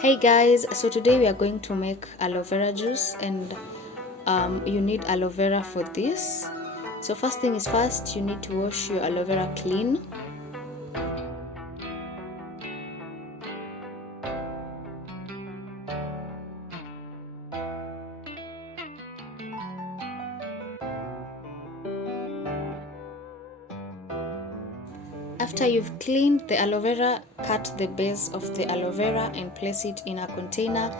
Hey guys, so today we are going to make aloe vera juice, and you need aloe vera for this. So first thing is first, you need to wash your aloe vera clean. After you've cleaned the aloe vera, cut the base of the aloe vera and place it in a container,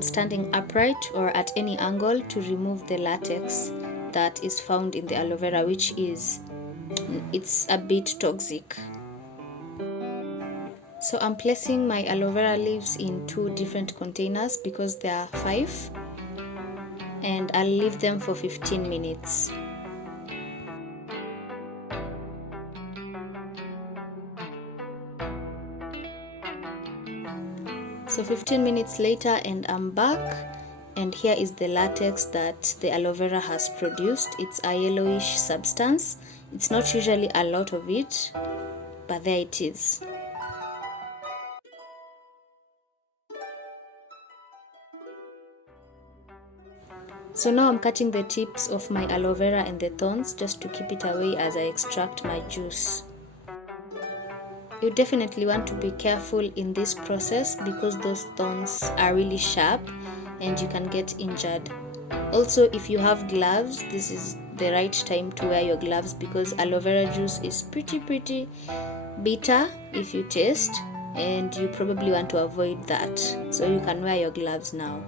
standing upright or at any angle to remove the latex that is found in the aloe vera, which is it's a bit toxic. So I'm placing my aloe vera leaves in two different containers because there are 5, and I'll leave them for 15 minutes. So 15 minutes later and I'm back, and here is the latex that the aloe vera has produced. It's a yellowish substance. It's not usually a lot of it, but there it is. So now I'm cutting the tips of my aloe vera and the thorns just to keep it away as I extract my juice. You definitely want to be careful in this process because those thorns are really sharp and you can get injured. Also, if you have gloves, this is the right time to wear your gloves because aloe vera juice is pretty bitter if you taste, and you probably want to avoid that. So you can wear your gloves now.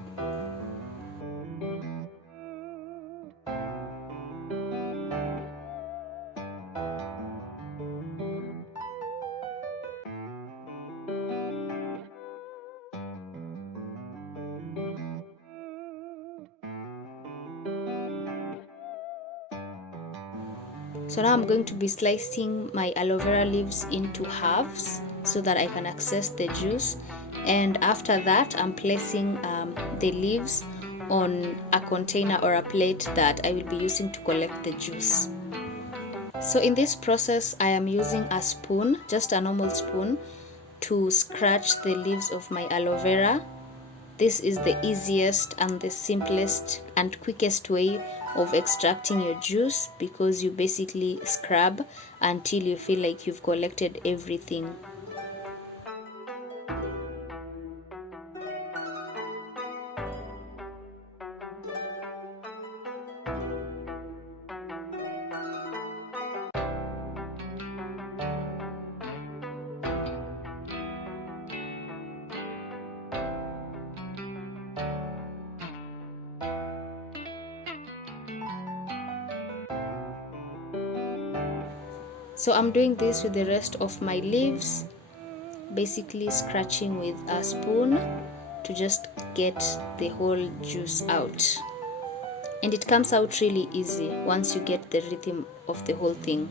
So now I'm going to be slicing my aloe vera leaves into halves so that I can access the juice, and after that I'm placing the leaves on a container or a plate that I will be using to collect the juice. So in this process I am using a spoon, just a normal spoon, to scratch the leaves of my aloe vera. This is the easiest and the simplest and quickest way of extracting your juice because you basically scrub until you feel like you've collected everything. So I'm doing this with the rest of my leaves, basically scratching with a spoon to just get the whole juice out. And it comes out really easy once you get the rhythm of the whole thing.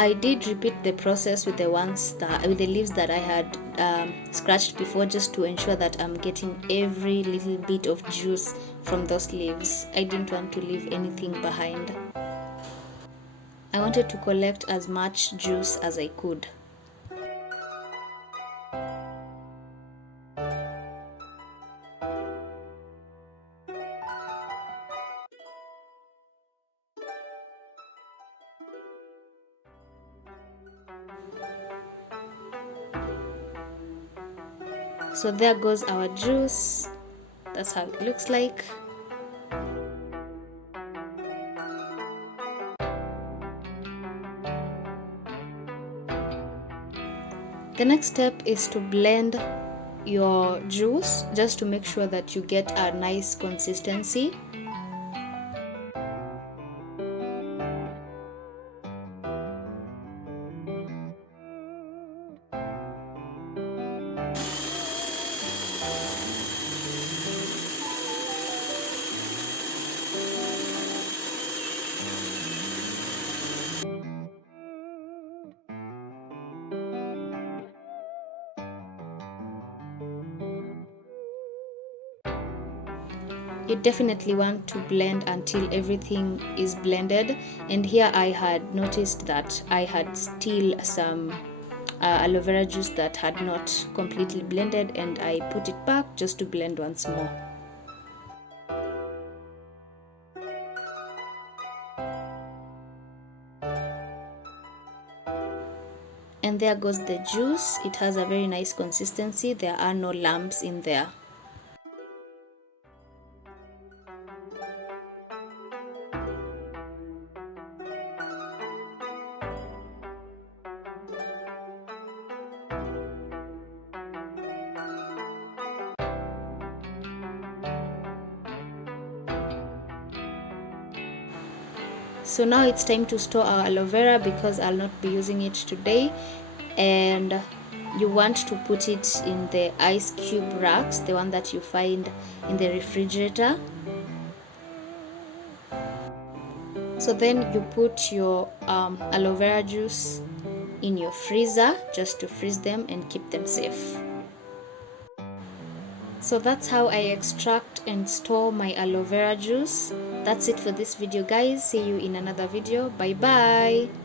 I did repeat the process with the leaves that I had scratched before, just to ensure that I'm getting every little bit of juice from those leaves. I didn't want to leave anything behind. I wanted to collect as much juice as I could. So there goes our juice. That's how it looks like. The next step is to blend your juice, just to make sure that you get a nice consistency. You definitely want to blend until everything is blended. And here I had noticed that I had still some aloe vera juice that had not completely blended, and I put it back just to blend once more. And there goes the juice. It has a very nice consistency. There are no lumps in there. So now it's time to store our aloe vera, because I'll not be using it today. And you want to put it in the ice cube racks, the one that you find in the refrigerator. So then you put your aloe vera juice in your freezer, just to freeze them and keep them safe. So that's how I extract and store my aloe vera juice. That's it for this video, guys. See you in another video. Bye bye.